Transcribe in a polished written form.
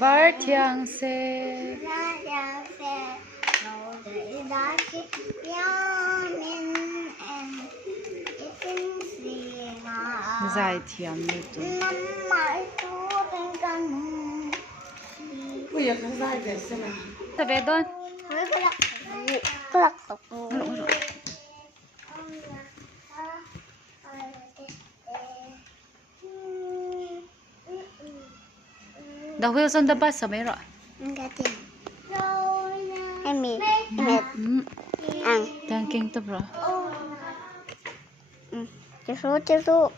Var thiang se Zai thiam ni tu Sabe don The wheels on the bus samero Thanking to bro Chứ số